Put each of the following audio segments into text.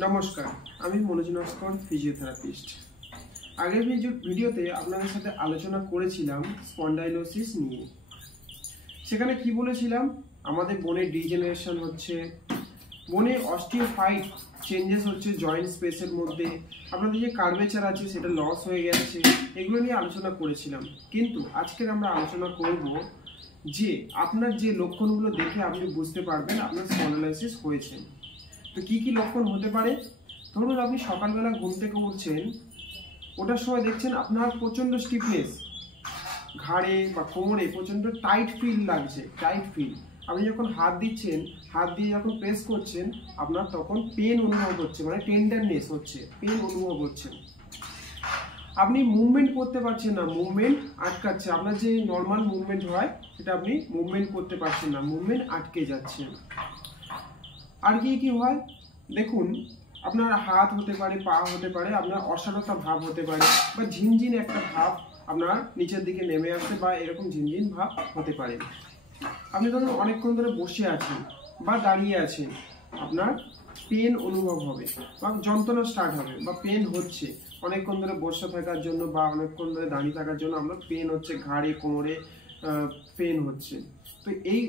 নমস্কার, আমি মনোজ নস্কর, ফিজিওথেরাপিস্ট। আগের ভিডিওতে আপনাদের সাথে আলোচনা করেছিলাম স্পন্ডাইলোসিস নিয়ে। সেখানে কি বলেছিলাম, আমাদের বোনের ডিজেনারেশন হচ্ছে, বোনে অস্টিওফাইট চেঞ্জেস হচ্ছে জয়েন্ট স্পেসের মধ্যে, আপনাদের যে কার্ভেচার আছে সেটা লস হয়ে গেছে, এগুলো নিয়ে আলোচনা করেছিলাম। কিন্তু আজকের আমরা আলোচনা করব যে আপনার যে লক্ষণগুলো দেখে আপনি বুঝতে পারবেন আপনার স্পন্ডাইলোসিস হয়েছে। তো কি কি লক্ষণ হতে পারে? ধরুন আপনি সকালবেলা ঘুম থেকে উঠছেন, ওটার সময় দেখছেন আপনার প্রচন্ড স্টিফনেস, ঘাড়ে বা কোমরে প্রচন্ড টাইট ফিল লাগছে, টাইট ফিল। আপনি যখন হাত দিচ্ছেন, হাত দিয়ে যখন প্রেস করছেন, আপনার তখন পেন অনুভব হচ্ছে, মানে টেন্ডারনেস হচ্ছে, পেন অনুভব হচ্ছে। আপনি মুভমেন্ট করতে পারছেন না, মুভমেন্ট আটকাচ্ছে, আপনার যে নর্মাল মুভমেন্ট হয় সেটা আপনি মুভমেন্ট করতে পারছেন না, মুভমেন্ট আটকে যাচ্ছে। আর কি কি হয় দেখুন, আপনার হাত হতে পারে, পা হতে পারে, আপনার অসারতা ভাব হতে পারে, বা ঝিনঝিন একটা ভাব আপনার নিচের দিকে নেমে আসতে, বা এরকম ঝিনঝিন ভাব হতে পারে। আপনি ধরুন অনেকক্ষণ ধরে বসে আছেন বা দাঁড়িয়ে আছেন, আপনার পেন অনুভব হবে বা যন্ত্রণা স্টার্ট হবে, বা পেন হচ্ছে অনেকক্ষণ ধরে বসে থাকার জন্য বা অনেকক্ষণ ধরে দাঁড়িয়ে থাকার জন্য আপনার পেন হচ্ছে, ঘাড়ে কোমরে পেন হচ্ছে। তো এই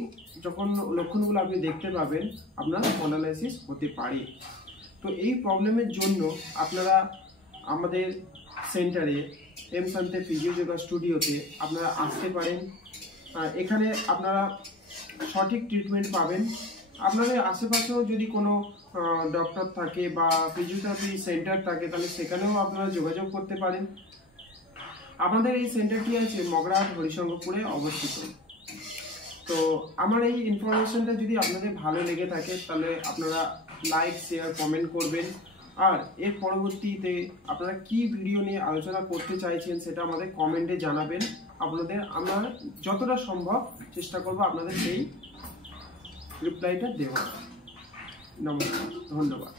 যখন লক্ষণগুলো আপনি দেখতে পাবেন, আপনার স্পন্ডাইলোসিস হতে পারে। তো এই প্রবলেমের জন্য আপনারা আমাদের সেন্টারে এম শান্তি ফিজিওযোগা স্টুডিওতে আপনারা আসতে পারেন। এখানে আপনারা সঠিক ট্রিটমেন্ট পাবেন। আপনাদের আশেপাশেও যদি কোনো ডক্টর থাকে বা ফিজিওথেরাপি সেন্টার থাকে, তাহলে সেখানেও আপনারা যোগাযোগ করতে পারেন। আমাদের এই সেন্টারটি আছে মগরাহাট হরিশঙ্করপুরে অবস্থিত। তো আমার এই ইনফরমেশনটা যদি আপনাদের ভালো লেগে থাকে, তাহলে আপনারা লাইক, শেয়ার, কমেন্ট করবেন। আর এর পরবর্তীতে আপনারা কি ভিডিও নিয়ে আলোচনা করতে চাইছেন সেটা আমাদের কমেন্টে জানাবেন। আমরা যতটা সম্ভব চেষ্টা করব আপনাদের সেই রিপ্লাইটা দেওয়ার। নমস্কার, ধন্যবাদ।